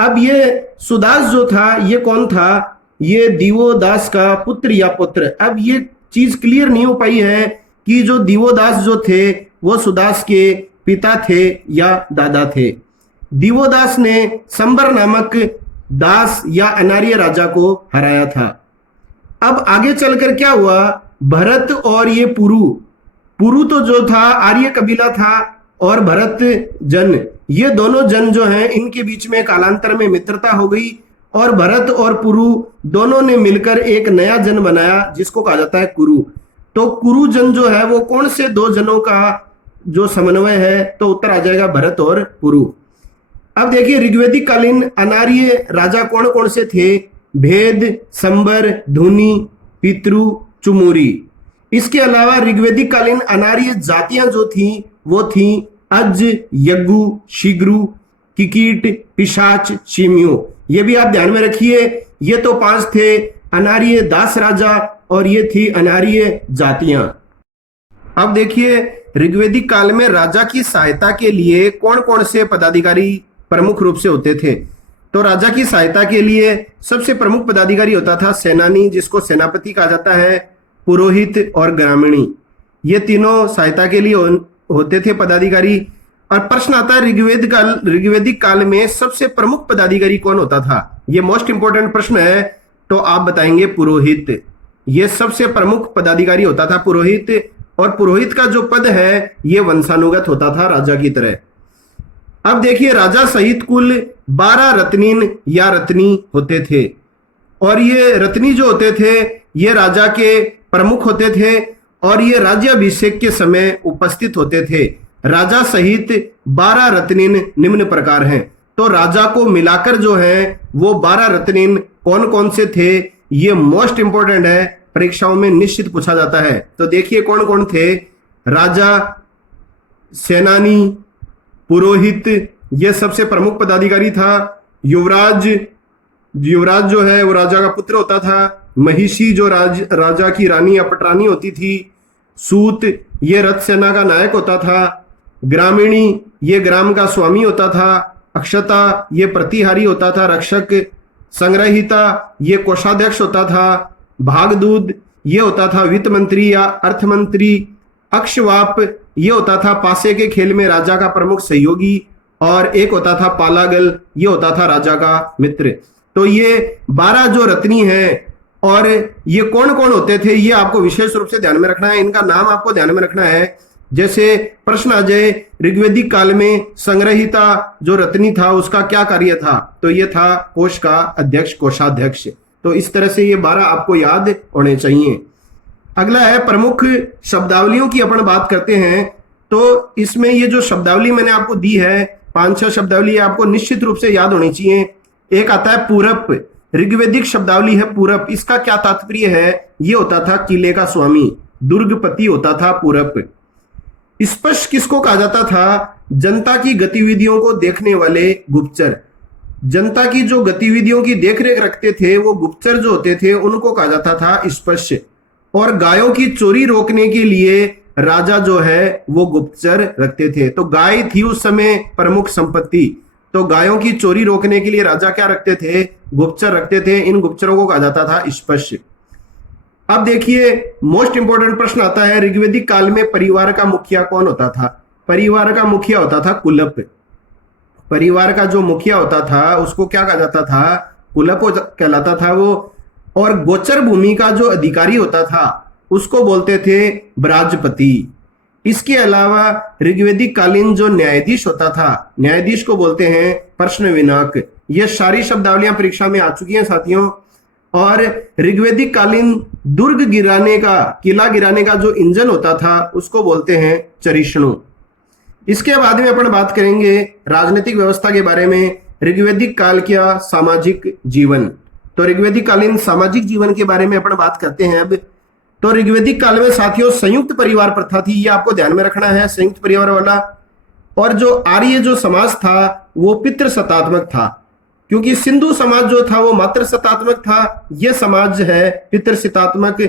अब ये सुदास जो था ये कौन था? ये दिवोदास का पुत्र या पुत्र। अब ये चीज क्लियर नहीं हो पाई है कि जो दिवोदास जो थे वो सुदास के पिता थे या दादा थे। दिवोदास ने संबर नामक दास या अनार्य राजा को हराया था। अब आगे चलकर क्या हुआ? भरत और ये पुरु तो जो था आर्य कबीला था, और भरत जन, ये दोनों जन जो हैं इनके बीच में कालांतर में मित्रता हो गई, और भरत और पुरु दोनों ने मिलकर एक नया जन बनाया जिसको कहा जाता है कुरु। तो कुरु जन जो है वो कौन से दो जनों का जो समन्वय है? तो उत्तर आ जाएगा भरत और पुरु। अब देखिए, ऋग्वेदिक कालीन अनार्य राजा कौन कौन से थे? भेद, संबर, धुनी, पितृ, चुमुरी। इसके अलावा ऋग्वेदिक कालीन अनार्य जातियां जो थी वो थी अज, यज्ञु, शिग्रु, किकीट, पिशाच, शिम्यो। ये भी आप ध्यान में रखिए। ये तो 5 थे अनार्य दास राजा, और ये थी अनार्य जातियां। अब देखिए, ऋग्वेदिक काल में राजा की सहायता के लिए कौन कौन से पदाधिकारी प्रमुख रूप से होते थे? तो राजा की सहायता के लिए सबसे प्रमुख पदाधिकारी होता था सेनानी, जिसको सेनापति कहा जाता है, पुरोहित और ग्रामीणी। ये तीनों सहायता के लिए होते थे पदाधिकारी। और प्रश्न आता है ऋग्वेदिक काल में सबसे प्रमुख पदाधिकारी कौन होता था? ये मोस्ट इंपोर्टेंट प्रश्न है। तो आप बताएंगे पुरोहित। ये सबसे प्रमुख पदाधिकारी होता था पुरोहित, और पुरोहित का जो पद है ये वंशानुगत होता था राजा की तरह। अब देखिए, राजा सहित कुल 12 रत्नीन या रत्नी होते थे, और ये रत्नी जो होते थे ये राजा के प्रमुख होते थे, और ये राज्याभिषेक के समय उपस्थित होते थे। राजा सहित 12 रत्नीन निम्न प्रकार हैं। तो राजा को मिलाकर जो है वो 12 रत्नीन कौन कौन से थे? ये मोस्ट इंपोर्टेंट है, परीक्षाओं में निश्चित पूछा जाता है। तो देखिए कौन कौन थे? राजा, सेनानी, पुरोहित, ये सबसे प्रमुख पदाधिकारी था। युवराज जो है वो राजा का पुत्र होता था। महिषी जो राजा की रानी या पटरानी होती थी। सूत, ये रथ सेना का नायक होता था। ग्रामीणी, ये ग्राम का स्वामी होता था। अक्षता, ये प्रतिहारी होता था, रक्षक। संग्रहिता, ये कोषाध्यक्ष होता था। भागदूत, ये होता था वित्त मंत्री या अर्थ मंत्री। अक्षवाप, ये होता था पासे के खेल में राजा का प्रमुख सहयोगी। और एक होता था पालागल, ये होता था राजा का मित्र। तो ये 12 जो रत्नी हैं, और ये कौन कौन होते थे ये आपको विशेष रूप से ध्यान में रखना है। इनका नाम आपको ध्यान में रखना है। जैसे प्रश्न आ जाए, ऋग्वेदिक काल में संग्रहिता जो रत्नी था उसका क्या कार्य था? तो ये था कोष का अध्यक्ष, कोषाध्यक्ष। तो इस तरह से ये 12 आपको याद होने चाहिए। अगला है प्रमुख शब्दावलियों की अपन बात करते हैं। तो इसमें ये जो शब्दावली मैंने आपको दी है 5-6 शब्दावली आपको निश्चित रूप से याद होनी चाहिए। एक आता है पूरब, ऋग्वेदिक शब्दावली है पूरब। इसका क्या तात्पर्य है? ये होता था किले का स्वामी, दुर्गपति होता था पूरब। स्पष्ट किसको कहा जाता था? जनता की गतिविधियों को देखने वाले गुप्तचर। जनता की जो गतिविधियों की देखरेख रखते थे वो गुप्तचर जो होते थे उनको कहा जाता था स्पष्ट। और गायों की चोरी रोकने के लिए राजा जो है वो गुप्तचर रखते थे। तो गाय थी उस समय प्रमुख संपत्ति। तो गायों की चोरी रोकने के लिए राजा क्या रखते थे? गुप्तचर रखते थे। इन गुप्तचरों को कहा जाता था स्पष्ट। अब देखिए, मोस्ट इंपोर्टेंट प्रश्न आता है, ऋग्वेदिक काल में परिवार का मुखिया कौन होता था? परिवार का मुखिया होता था कुलप। परिवार का जो मुखिया होता था उसको क्या कहा जाता था? कुलप कहलाता था वो। और गोचर भूमि का जो अधिकारी होता था उसको बोलते थे ब्राजपति। इसके अलावा ऋग्वेदिक कालीन जो न्यायाधीश होता था, न्यायाधीश को बोलते हैं प्रश्न विनाक। ये सारी शब्दावलियां परीक्षा में आ चुकी हैं साथियों। और ऋग्वेदिक कालीन दुर्ग गिराने का, किला गिराने का जो इंजन होता था उसको बोलते हैं चरिष्णु। इसके बाद में अपन बात करेंगे राजनीतिक व्यवस्था के बारे में, ऋग्वेदिक काल का सामाजिक जीवन। तो ऋग्वेदिक कालीन सामाजिक जीवन के बारे में अपन बात करते हैं अब। तो ऋग्वेदिक काल में साथियों संयुक्त परिवार प्रथा थी, ये आपको ध्यान में रखना है, संयुक्त परिवार वाला। और जो आर्य जो समाज था वो पितृ सत्तात्मक था, क्योंकि सिंधु समाज जो था वो मातृ सत्तात्मक था। यह समाज है पितृ सत्तात्मक,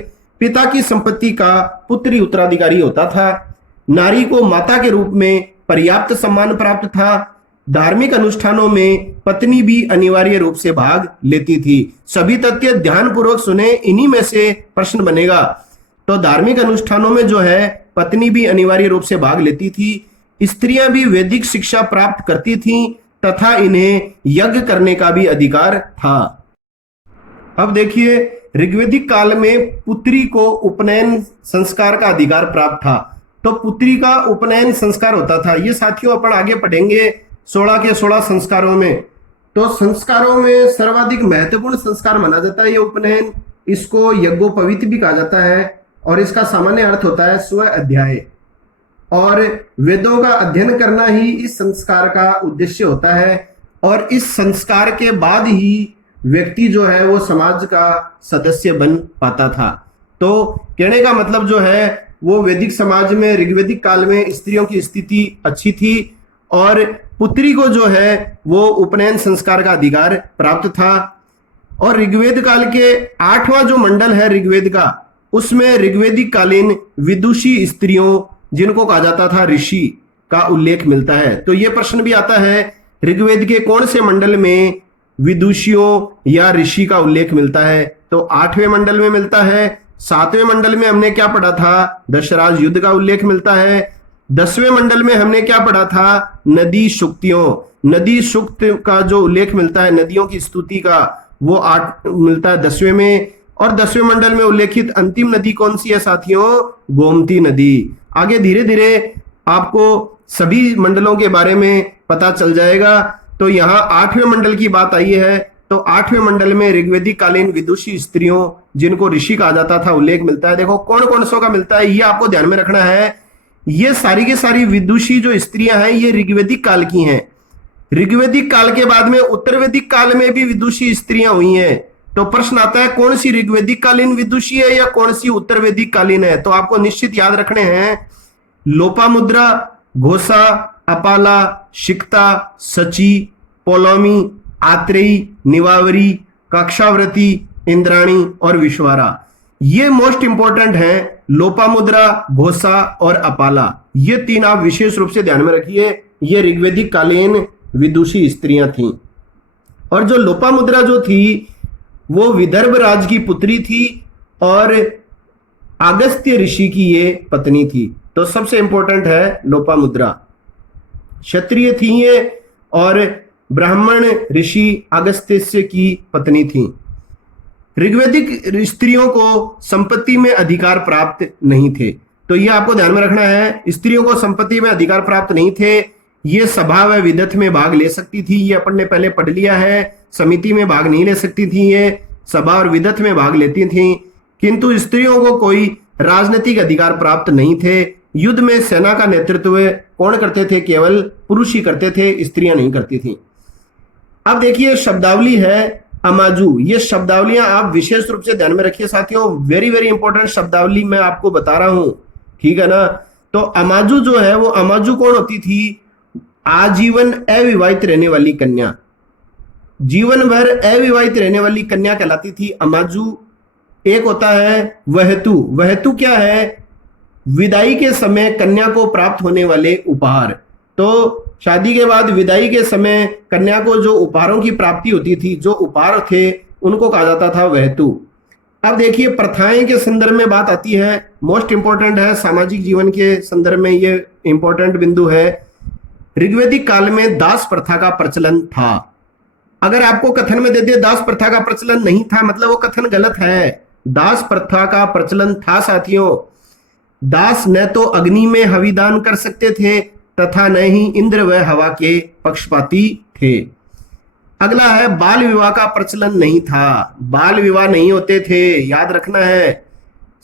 पिता की संपत्ति का पुत्री उत्तराधिकारी होता था। नारी को माता के रूप में पर्याप्त सम्मान प्राप्त था। धार्मिक अनुष्ठानों में पत्नी भी अनिवार्य रूप से भाग लेती थी। सभी तथ्य ध्यानपूर्वक सुने, इन्हीं में से प्रश्न बनेगा। तो धार्मिक अनुष्ठानों में जो है पत्नी भी अनिवार्य रूप से भाग लेती थी। स्त्रियां भी वैदिक शिक्षा प्राप्त करती थीं तथा इन्हें यज्ञ करने का भी अधिकार था। अब देखिए, ऋग्वेदिक काल में पुत्री को उपनयन संस्कार का अधिकार प्राप्त था। तो पुत्री का उपनयन संस्कार होता था। ये साथियों अपन आगे पढ़ेंगे 16 के 16 संस्कारों में। तो संस्कारों में सर्वाधिक महत्वपूर्ण संस्कार माना जाता है ये उपनयन। इसको यज्ञोपवीत भी कहा जाता है और इसका सामान्य अर्थ होता है स्व अध्याय। और वेदों का अध्ययन करना ही इस संस्कार का उद्देश्य होता है। और इस संस्कार के बाद ही व्यक्ति जो है वो समाज का सदस्य बन पाता था। तो कहने का मतलब जो है वो वैदिक समाज में ऋग्वेदिक काल में स्त्रियों की स्थिति अच्छी थी और पुत्री को जो है वो उपनयन संस्कार का अधिकार प्राप्त था। और ऋग्वेद काल के 8वां जो मंडल है ऋग्वेद का, उसमें ऋग्वेदिक कालीन विदुषी स्त्रियों, जिनको कहा जाता था ऋषि, का उल्लेख मिलता है। तो यह प्रश्न भी आता है ऋग्वेद के कौन से मंडल में विदुषियों या ऋषि का उल्लेख मिलता है। तो 8वें मंडल में मिलता है। 7वें मंडल में हमने क्या पढ़ा था, दशराज युद्ध का उल्लेख मिलता है। 10वें मंडल में हमने क्या पढ़ा था, नदी सूक्तियों, नदी सूक्त का जो उल्लेख मिलता है, नदियों की स्तुति का, वो 8 मिलता है 10वें में। और 10वें मंडल में उल्लेखित अंतिम नदी कौन सी है साथियों, गोमती नदी। आगे धीरे धीरे आपको सभी मंडलों के बारे में पता चल जाएगा। तो यहाँ 8वें मंडल की बात आई है। तो 8वें मंडल में ऋग्वेदिक कालीन विदुषी स्त्रियों, जिनको ऋषि कहा जाता था, उल्लेख मिलता है। देखो कौन कौन सो का मिलता है, ये आपको ध्यान में रखना है। ये सारी की सारी विदुषी जो स्त्रियां हैं ये ऋग्वेदिक काल की हैं। ऋग्वेदिक काल के बाद में उत्तर वैदिक काल में भी विदुषी स्त्रियां हुई हैं। तो प्रश्न आता है कौन सी ऋग्वेदिक कालीन विदुषी है या कौन सी उत्तर वैदिक कालीन है। तो आपको निश्चित याद रखने हैं लोपामुद्रा, घोषा, अपाला, शिक्ता, सची, पोलोमी, आत्रेयी, निवावरी, कक्षावृति, इंद्राणी और विश्वारा। ये मोस्ट इंपॉर्टेंट है। लोपामुद्रा, घोषा और अपाला, ये 3 आप विशेष रूप से ध्यान में रखिए। ये ऋग्वेदिक कालीन विदुषी स्त्रियां थीं। और जो लोपामुद्रा जो थी वो विदर्भ राज की पुत्री थी और अगस्त्य ऋषि की ये पत्नी थी। तो सबसे इंपॉर्टेंट है लोपामुद्रा, क्षत्रिय थी ये और ब्राह्मण ऋषि अगस्त्य की पत्नी थी। ऋग्वेदिक स्त्रियों को संपत्ति में अधिकार प्राप्त नहीं थे। तो ये आपको ध्यान में रखना है, स्त्रियों को संपत्ति में अधिकार प्राप्त नहीं थे। ये सभा व विदथ में भाग ले सकती थी, ये अपन ने पहले पढ़ लिया है। समिति में भाग नहीं ले सकती थी, ये सभा और विदथ में भाग लेती थी। किंतु स्त्रियों को कोई राजनीतिक अधिकार प्राप्त नहीं थे। युद्ध में सेना का नेतृत्व कौन करते थे, केवल पुरुष ही करते थे, स्त्रियां नहीं करती थी। अब देखिए शब्दावली है अमाजू। ये शब्दावलियां आप विशेष रूप से ध्यान में रखिए साथियों, वेरी वेरी इंपॉर्टेंट शब्दावली मैं आपको बता रहा हूं, ठीक है ना। तो अमाजू जो है वो अमाजू कौन होती थी, आजीवन अविवाहित रहने वाली कन्या, जीवन भर अविवाहित रहने वाली कन्या कहलाती थी अमाजू। एक होता है वहतु। वहतु क्या है, विदाई के समय कन्या को प्राप्त होने वाले उपहार। तो शादी के बाद विदाई के समय कन्या को जो उपहारों की प्राप्ति होती थी, जो उपहार थे, उनको कहा जाता था वहतु। अब देखिए प्रथाएं के संदर्भ में बात आती है, मोस्ट इंपॉर्टेंट है, सामाजिक जीवन के संदर्भ में ये इंपॉर्टेंट बिंदु है। ऋग्वेदिक काल में दास प्रथा का प्रचलन था। अगर आपको कथन में दे दिया दास प्रथा का प्रचलन नहीं था, मतलब वो कथन गलत है। दास प्रथा का प्रचलन था साथियों। दास न तो अग्नि में हविदान कर सकते थे तथा न ही इंद्र व हवा के पक्षपाती थे। अगला है बाल विवाह का प्रचलन नहीं था, बाल विवाह नहीं होते थे, याद रखना है।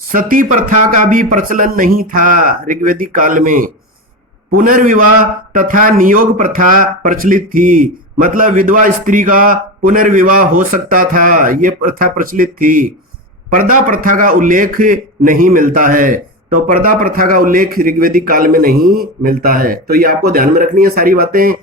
सती प्रथा का भी प्रचलन नहीं था ऋग्वैदिक काल में। पुनर्विवाह तथा नियोग प्रथा प्रचलित थी, मतलब विधवा स्त्री का पुनर्विवाह हो सकता था, यह प्रथा प्रचलित थी। पर्दा प्रथा का उल्लेख नहीं मिलता है, तो पर्दा प्रथा का उल्लेख ऋग्वैदिक काल में नहीं मिलता है, तो ये आपको ध्यान में रखनी है सारी बातें।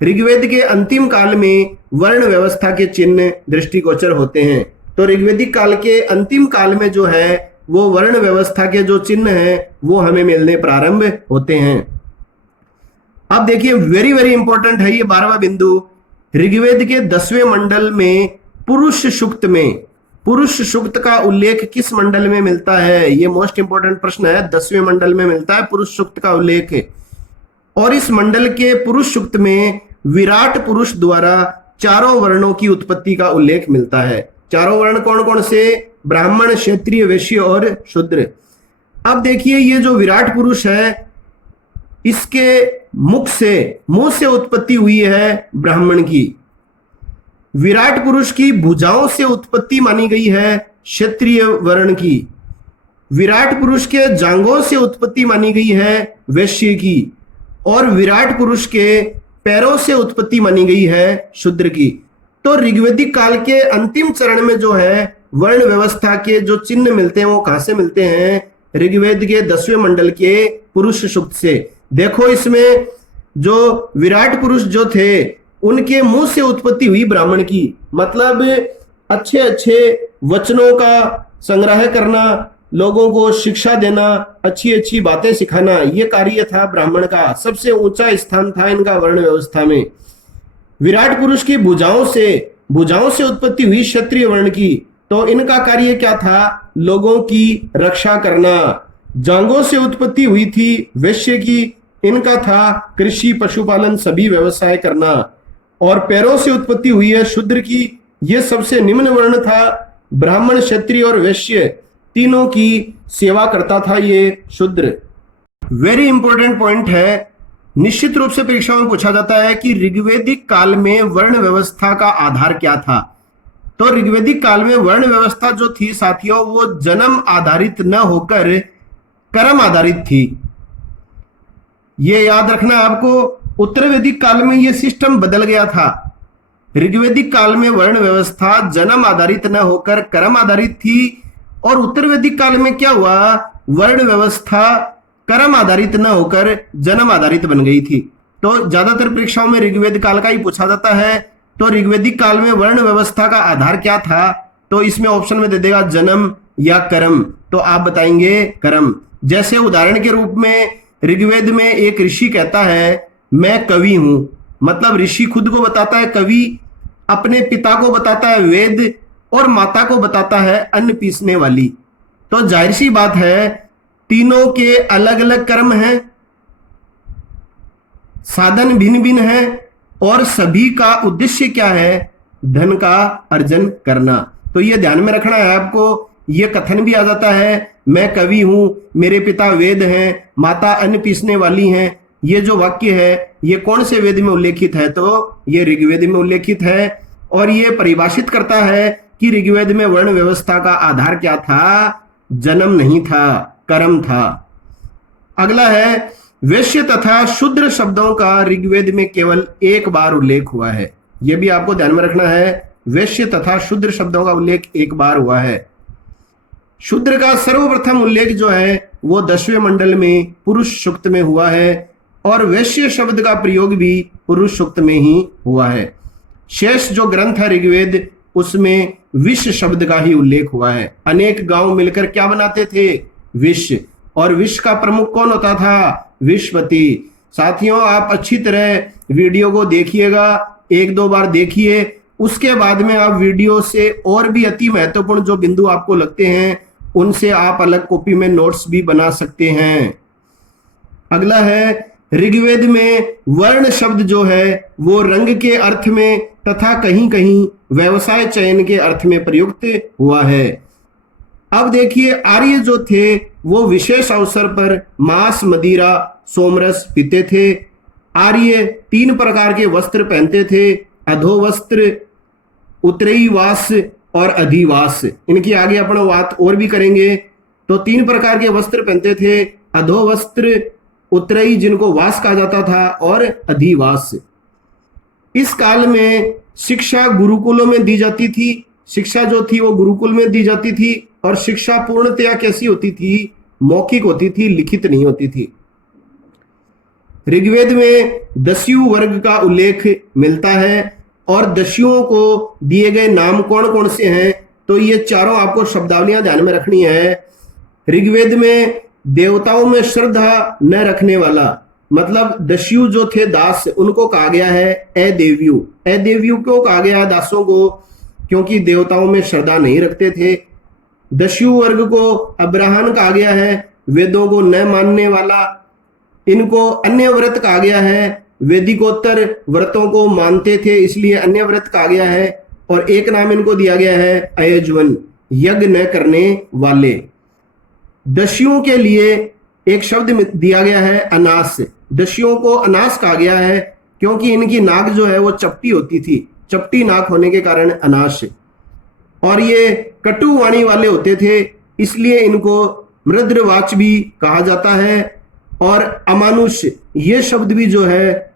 ऋग्वेद के अंतिम काल में वर्ण व्यवस्था के चिन्ह दृष्टिगोचर होते हैं, तो ऋग्वैदिक काल के अंतिम काल में जो है वो वर्ण व्यवस्था के जो चिन्ह हैं वो हमें मिलने प्रारंभ होते हैं। अब देखिए वेरी वेरी इंपॉर्टेंट है ये 12वां बिंदु। ऋग्वेद के 10वें मंडल में पुरुष सूक्त में, पुरुष सूक्त का उल्लेख किस मंडल में मिलता है, ये मोस्ट इंपॉर्टेंट प्रश्न है। 10वें मंडल में मिलता है पुरुष सूक्त का उल्लेख, और इस मंडल के पुरुष सूक्त में विराट पुरुष द्वारा चारों वर्णों की उत्पत्ति का उल्लेख मिलता है। चारों वर्ण कौन कौन से? ब्राह्मण, क्षत्रिय, वैश्य और शूद्र। अब देखिए ये जो विराट पुरुष है इसके मुख से, मुंह से उत्पत्ति हुई है ब्राह्मण की। विराट पुरुष की भुजाओं से उत्पत्ति मानी गई है क्षत्रिय वर्ण की। विराट पुरुष के जांघों से उत्पत्ति मानी गई है वैश्य की, और विराट पुरुष के पैरों से उत्पत्ति मानी गई है शूद्र की। तो ऋग्वैदिक काल के अंतिम चरण में जो है वर्ण व्यवस्था के जो चिन्ह मिलते हैं वो कहां से मिलते हैं? ऋग्वेद के 10वें मंडल के पुरुष सूक्त से। देखो इसमें जो विराट पुरुष जो थे उनके मुंह से उत्पत्ति हुई ब्राह्मण की, मतलब अच्छे अच्छे वचनों का संग्रह करना, लोगों को शिक्षा देना, अच्छी अच्छी बातें सिखाना, ये कार्य था ब्राह्मण का। सबसे ऊंचा स्थान था इनका वर्ण व्यवस्था में। विराट पुरुष की भुजाओं से उत्पत्ति हुई क्षत्रिय वर्ण की, तो इनका कार्य क्या था? लोगों की रक्षा करना। जांघों से उत्पत्ति हुई थी वैश्य की, इनका था कृषि, पशुपालन, सभी व्यवसाय करना। और पैरों से उत्पत्ति हुई है शूद्र की, यह सबसे निम्न वर्ण था। ब्राह्मण, क्षत्रिय और वैश्य तीनों की सेवा करता था ये शूद्र। वेरी इंपॉर्टेंट पॉइंट है, निश्चित रूप से परीक्षाओं में पूछा जाता है कि ऋग्वैदिक काल में वर्ण व्यवस्था का आधार क्या था। तो ऋग्वैदिक काल में वर्ण व्यवस्था जो थी साथियों वो जन्म आधारित न होकर कर्म आधारित थी। ये याद रखना आपको। उत्तर वैदिक काल में ये सिस्टम बदल गया था। ऋग्वैदिक काल में वर्ण व्यवस्था जन्म आधारित न होकर कर्म आधारित थी, और उत्तर वैदिक काल में क्या हुआ? वर्ण व्यवस्था कर्म आधारित न होकर जन्म आधारित बन गई थी। तो ज्यादातर परीक्षाओं में ऋग्वेद काल का ही पूछा जाता है। तो ऋग्वैदिक काल में वर्ण व्यवस्था का आधार क्या था? तो इसमें ऑप्शन में दे देगा जन्म या कर्म, तो आप बताएंगे कर्म। जैसे उदाहरण के रूप में ऋग्वेद में एक ऋषि कहता है मैं कवि हूं, मतलब ऋषि खुद को बताता है कवि, अपने पिता को बताता है वेद, और माता को बताता है अन्न पीसने वाली। तो जाहिर सी बात है तीनों के अलग अलग कर्म हैं, साधन भिन्न भिन्न है, और सभी का उद्देश्य क्या है? धन का अर्जन करना। तो ये ध्यान में रखना है आपको। ये कथन भी आ जाता है मैं कवि हूं, मेरे पिता वेद हैं, माता अन्न पीसने वाली हैं। ये जो वाक्य है ये कौन से वेद में उल्लेखित है? तो ये ऋग्वेद में उल्लेखित है, और ये परिभाषित करता है कि ऋग्वेद में वर्ण व्यवस्था का आधार क्या था? जन्म नहीं था, कर्म था। अगला है वैश्य तथा शूद्र शब्दों का ऋग्वेद में केवल एक बार उल्लेख हुआ है। यह भी आपको ध्यान में रखना है, वैश्य तथा शूद्र शब्दों का उल्लेख एक बार हुआ है। शूद्र का सर्वप्रथम उल्लेख जो है वो 10वें मंडल में पुरुष सूक्त में हुआ है, और वैश्य शब्द का प्रयोग भी पुरुष सूक्त में ही हुआ है। शेष जो ग्रंथ है ऋग्वेद उसमें विश्व शब्द का ही उल्लेख हुआ है। अनेक गांव मिलकर क्या बनाते थे? विश्व। और विश्व का प्रमुख कौन होता था? विश्वपति। साथियों आप अच्छी तरह वीडियो को देखिएगा, एक दो बार देखिए, उसके बाद में आप वीडियो से और भी अति महत्वपूर्ण जो बिंदु आपको लगते हैं उनसे आप अलग कॉपी में नोट्स भी बना सकते हैं। अगला है ऋग्वेद में वर्ण शब्द जो है वो रंग के अर्थ में तथा कहीं कहीं व्यवसाय चयन के अर्थ में प्रयुक्त हुआ है। अब देखिए आर्य जो थे वो विशेष अवसर पर मांस, मदिरा, सोमरस पीते थे। आर्य 3 प्रकार के वस्त्र पहनते थे, अधोवस्त्र, उत्तरईवास और अधिवास। इनकी आगे अपन बात और भी करेंगे। तो 3 प्रकार के वस्त्र पहनते थे, अधोवस्त्र, उत्तरई जिनको वास कहा जाता था, और अधिवास। इस काल में शिक्षा गुरुकुलों में दी जाती थी। शिक्षा जो थी वो गुरुकुल में दी जाती थी, और शिक्षा पूर्णतया कैसी होती थी? मौखिक होती थी, लिखित नहीं होती थी। ऋग्वेद में दस्यु वर्ग का उल्लेख मिलता है, और दस्युओं को दिए गए नाम कौन कौन से हैं? तो ये चारों आपको शब्दावलियां ध्यान में रखनी है। ऋग्वेद में देवताओं में श्रद्धा न रखने वाला, मतलब दस्यु जो थे दास, उनको कहा गया है अदेव्यु। अदेव्यु क्यों कहा गया है दासों को? क्योंकि देवताओं में श्रद्धा नहीं रखते थे। दस्यु वर्ग को अब्राहन कहा गया है, वेदों को न मानने वाला। इनको अन्य व्रत कहा गया है, वेदिकोत्तर व्रतों को मानते थे इसलिए अन्य व्रत कहा गया है। और एक नाम इनको दिया गया है अयजवन, यज्ञ न करने वाले। दस्युओं के लिए एक शब्द दिया गया है अनास। दस्युओं को अनास कहा गया है क्योंकि इनकी नाक जो है वो चपटी होती थी, चपटी नाक होने के कारण अनाश। और ये कटु वाणी वाले होते थे, इसलिए इनको मृद्रवाच भी कहा जाता है। और अमानुष ये शब्द भी जो है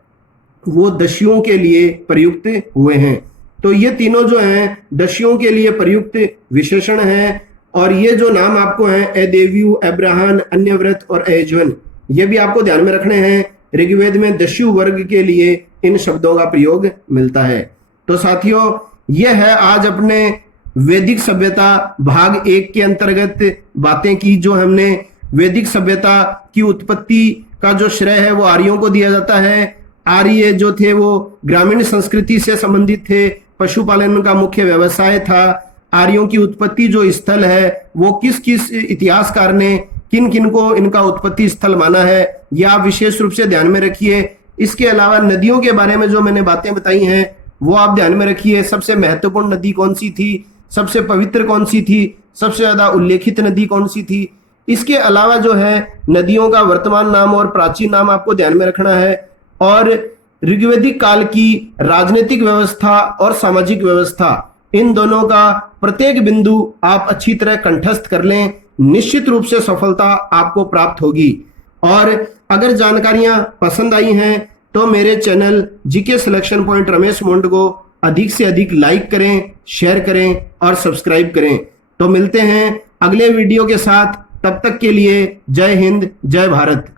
वो दस्युओं के लिए प्रयुक्त हुए हैं। तो ये तीनों जो हैं दस्युओं के लिए प्रयुक्त विशेषण हैं। और ये जो नाम आपको हैं अदेव्यु, अब्राहन, अन्यव्रत और अयजवन, ये भी आपको ध्यान में रखने हैं। ऋग्वेद में दस्यु वर्ग के लिए इन शब्दों का प्रयोग मिलता है। तो साथियों, ये है आज अपने वैदिक सभ्यता भाग 1 के अंतर्गत बातें की। जो हमने वैदिक सभ्यता की उत्पत्ति का जो श्रेय है वो आर्यों को दिया जाता है। आर्य जो थे वो ग्रामीण संस्कृति से संबंधित थे, पशुपालन का मुख्य व्यवसाय था। आर्यों की उत्पत्ति जो स्थल है वो किस किस इतिहासकार ने किन किन को इनका उत्पत्ति स्थल माना है, यह आप विशेष रूप से ध्यान में रखिए। इसके अलावा नदियों के बारे में जो मैंने बातें बताई हैं वो आप ध्यान में रखिए। सबसे महत्वपूर्ण नदी कौन सी थी, सबसे पवित्र कौन सी थी, सबसे ज्यादा उल्लेखित नदी कौन सी थी। इसके अलावा जो है नदियों का वर्तमान नाम और प्राचीन नाम आपको ध्यान में रखना है। और ऋग्वैदिक काल की राजनीतिक व्यवस्था और सामाजिक व्यवस्था, इन दोनों का प्रत्येक बिंदु आप अच्छी तरह कंठस्थ कर लें, निश्चित रूप से सफलता आपको प्राप्त होगी। और अगर जानकारियां पसंद आई हैं तो मेरे channel GK selection point Ramesh मोंड को अधिक से अधिक लाइक करें, शेयर करें और सब्सक्राइब करें। तो मिलते हैं अगले वीडियो के साथ, तब तक के लिए जय हिंद, जय भारत।